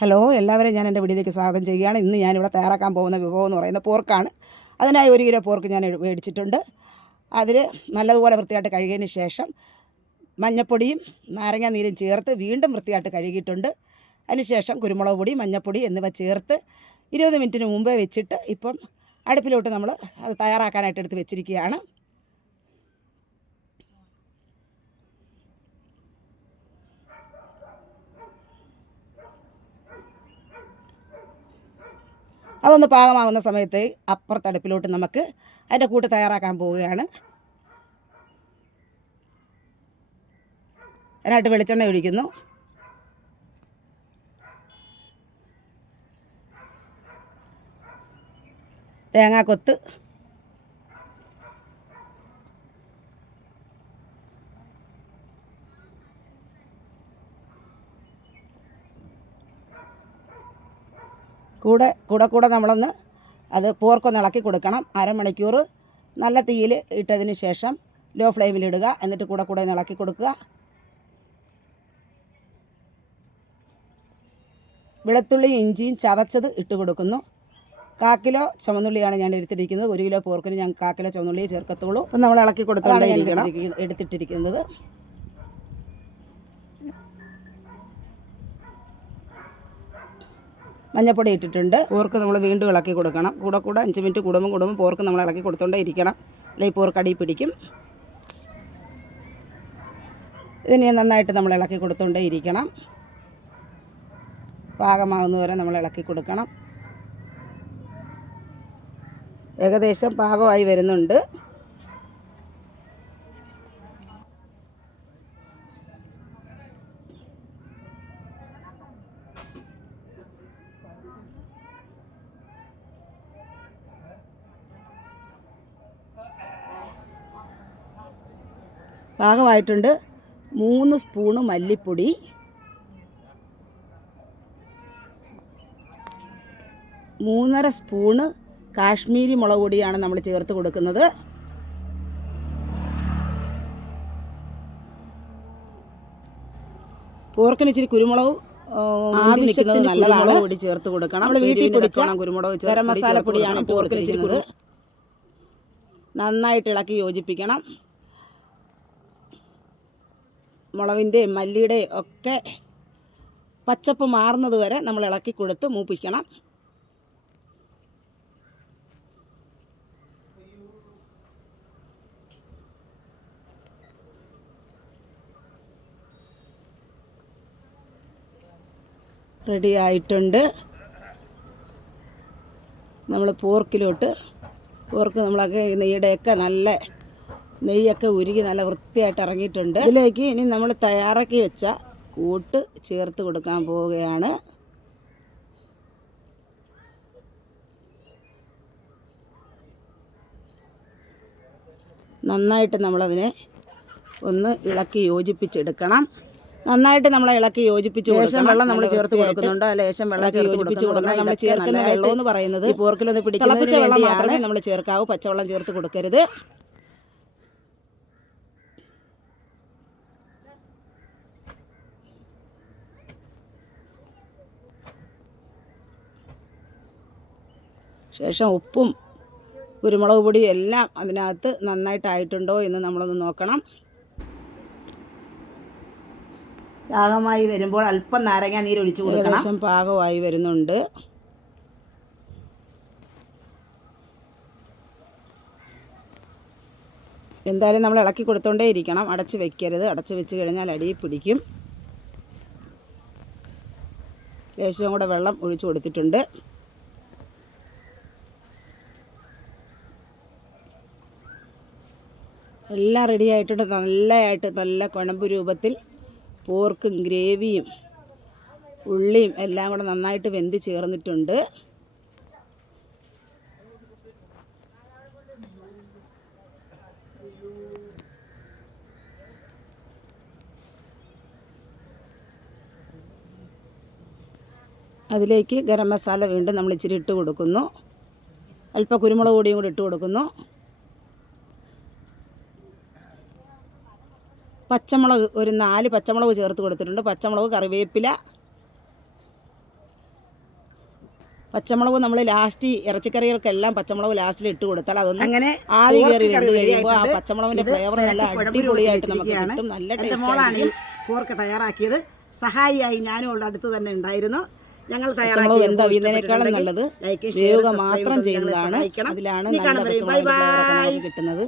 Hello എല്ലാവരെയും ഞാൻ എന്റെ വീട്ടിലേക്ക് സ്വാഗതം ചെയ്യുകയാണ്. ഇന്ന് ഞാനിവിടെ തയ്യാറാക്കാൻ പോകുന്ന വിഭവം എന്ന് പറയുന്ന പോർക്കാണ്. അതിനായി ഒരു കിലോ പോർക്ക് ഞാൻ മേടിച്ചിട്ടുണ്ട്. അതിൽ നല്ലതുപോലെ വൃത്തിയായിട്ട് കഴുകിയതിന് ശേഷം മഞ്ഞപ്പൊടിയും നാരങ്ങ നീരും ചേർത്ത് വീണ്ടും വൃത്തിയായിട്ട് കഴുകിയിട്ടുണ്ട്. അതിനുശേഷം കുരുമുളക് പൊടി മഞ്ഞപ്പൊടി എന്നിവ ചേർത്ത് ഇരുപത് മിനിറ്റിന് മുമ്പേ വെച്ചിട്ട് ഇപ്പം അടുപ്പിലോട്ട് നമ്മൾ അത് തയ്യാറാക്കാനായിട്ട് എടുത്ത് വെച്ചിരിക്കുകയാണ്. അതൊന്ന് പാകമാകുന്ന സമയത്ത് അപ്പുറത്തടുപ്പിലോട്ട് നമുക്ക് അതിന്റെ കൂട്ട് തയ്യാറാക്കാൻ പോവുകയാണ്. അതിനായിട്ട് വെളിച്ചെണ്ണ ഒഴിക്കുന്നു. തേങ്ങാക്കൊത്ത് കൂടെ കൂടെ കൂടെ നമ്മളൊന്ന് അത് പോർക്കൊന്ന് ഇളക്കി കൊടുക്കണം. അരമണിക്കൂർ നല്ല തീയിൽ ഇട്ടതിന് ശേഷം ലോ ഫ്ലെയിമിൽ ഇടുക. എന്നിട്ട് കൂടെ കൂടെ ഒന്ന് ഇളക്കി കൊടുക്കുക. വെളുത്തുള്ളിയും ഇഞ്ചിയും ചതച്ചത് ഇട്ട് കൊടുക്കുന്നു. കാക്കിലോ കിലോ ചുമന്നുള്ളിയാണ് ഞാൻ എടുത്തിരിക്കുന്നത്. ഒരു കിലോ പോർക്കിന് ഞാൻ കാ കിലോ ചുമന്നുള്ളിയെ ചേർക്കത്തുള്ളൂ. അപ്പം നമ്മൾ ഇളക്കി കൊടുത്താണ് എടുത്തിട്ടിരിക്കുന്നത്. മഞ്ഞപ്പൊടി ഇട്ടിട്ടുണ്ട്. പോർക്ക് നമ്മൾ വീണ്ടും ഇളക്കി കൊടുക്കണം. കൂടെ കൂടെ അഞ്ച് മിനിറ്റ് കൂടുമ്പോൾ കൂടുമ്പോൾ പോർക്ക് നമ്മൾ ഇളക്കി കൊടുത്തോണ്ടേ ഇരിക്കണം. അല്ലെങ്കിൽ പോർക്ക് അടി പിടിക്കും. ഇതിനെ നന്നായിട്ട് നമ്മൾ ഇളക്കി കൊടുത്തോണ്ടേ ഇരിക്കണം. പാകമാകുന്നവരെ നമ്മൾ ഇളക്കി കൊടുക്കണം. ഏകദേശം പാകമായി വരുന്നുണ്ട്. പാകമായിട്ടുണ്ട് മൂന്ന് സ്പൂണ് മല്ലിപ്പൊടി. മൂന്നര സ്പൂണ് കാശ്മീരി മുളക് പൊടിയാണ് നമ്മൾ ചേർത്ത് കൊടുക്കുന്നത്. പോർക്കിന് ഇച്ചിരി കുരുമുളക് ആവശ്യത്തിന് നല്ലതാണ്. പൊടി ചേർത്ത് കൊടുക്കണം. നമ്മൾ വീട്ടിൽ പൊടിച്ചോണം കുരുമുളക് ഗരം മസാല പൊടിയാണ് പോർക്കിന് ഇച്ചിരി കുരു നന്നായിട്ട് ഇളക്കി യോജിപ്പിക്കണം. മുളകിന്റെയും മല്ലിയുടെയും ഒക്കെ പച്ചപ്പ് മാറുന്നത് വരെ നമ്മൾ ഇളക്കി കൊടുത്ത് മൂപ്പിക്കണം. റെഡി ആയിട്ടുണ്ട്. നമ്മൾ പോർക്കിലോട്ട് പോർക്ക് നമ്മളൊക്കെ നെയ്യുടെയൊക്കെ നല്ല നെയ്യൊക്കെ ഉരുകി നല്ല വൃത്തിയായിട്ട് ഇറങ്ങിയിട്ടുണ്ട്. ഇതിലേക്ക് ഇനി നമ്മൾ തയ്യാറാക്കി വെച്ച കൂട്ട് ചേർത്ത് കൊടുക്കാൻ പോവുകയാണ്. നന്നായിട്ട് നമ്മളതിനെ ഒന്ന് ഇളക്കി യോജിപ്പിച്ചെടുക്കണം. നന്നായിട്ട് നമ്മൾ ഇളക്കി യോജിപ്പിച്ച് ലേശം വെള്ളം നമ്മൾ ചേർത്ത് കൊടുക്കുന്നുണ്ട്. ലേശം വെള്ളം ചേർത്ത് യോജിപ്പിച്ച് കൊടുക്കണം. നമ്മൾ ചേർക്കുന്ന വെള്ളം എന്ന് പറയുന്നത് ഈ പോർക്കിലൊന്ന് പിടിച്ച് വെള്ളം മാത്രമേ നമ്മൾ ചേർക്കാവൂ. പച്ചവെള്ളം ചേർത്ത് കൊടുക്കരുത്. ശേഷം ഉപ്പും കുരുമുളക് പൊടിയും എല്ലാം അതിനകത്ത് നന്നായിട്ടായിട്ടുണ്ടോ എന്ന് നമ്മളൊന്ന് നോക്കണം. പാകമായി വരുമ്പോൾ അല്പം നാരങ്ങ നീര് കൊടുക്കണം. ഏകദേശം പാകമായി വരുന്നുണ്ട്. എന്തായാലും നമ്മൾ ഇളക്കി കൊടുത്തോണ്ടേ ഇരിക്കണം. അടച്ച് വെക്കരുത്. അടച്ച് വെച്ച് കഴിഞ്ഞാൽ അടിയിൽ പിടിക്കും. ലേശം കൂടെ വെള്ളം ഒഴിച്ചു കൊടുത്തിട്ടുണ്ട്. എല്ലാം റെഡി ആയിട്ടുണ്ട്. നല്ലതായിട്ട് നല്ല കുഴമ്പ് രൂപത്തിൽ പോർക്കും ഗ്രേവിയും ഉള്ളിയും എല്ലാം കൂടെ നന്നായിട്ട് വെന്ത് ചേർന്നിട്ടുണ്ട്. അതിലേക്ക് ഗരം മസാല വീണ്ടും നമ്മൾ ഇച്ചിരി ഇട്ട് കൊടുക്കുന്നു. അല്പ കുരുമുളക് പൊടിയും കൂടി ഇട്ട് കൊടുക്കുന്നു. പച്ചമുളക് ഒരു നാല് പച്ചമുളക് ചേർത്ത് കൊടുത്തിട്ടുണ്ട്. പച്ചമുളക് കറിവേപ്പില. പച്ചമുളക് നമ്മൾ ലാസ്റ്റ് ഇറച്ചിക്കറികൾക്കെല്ലാം പച്ചമുളക് ലാസ്റ്റിൽ ഇട്ട് കൊടുത്താൽ അതൊന്ന് അങ്ങനെ ആവി കയറി വെന്ത് കഴിയുമ്പോൾ ആ പച്ചമുളകിന്റെ ഫ്ലേവർ നല്ല അടിപൊളിയായിട്ട് നമുക്ക് കിട്ടും. നല്ല ടേസ്റ്റാണ് ടേസ്റ്റ് പോർക്ക് തയ്യാറാക്കിയത്. സഹായിയായി ഞാനും അവളുടെ അടുത്ത് തന്നെ ഉണ്ടായിരുന്നു. ഞങ്ങൾ പച്ചമുളക് എന്താ അവിയതിനേക്കാളും നല്ലത്? വേവുക മാത്രം ചെയ്യുന്നതാണ്. അതിലാണ് നല്ല കിട്ടുന്നത്.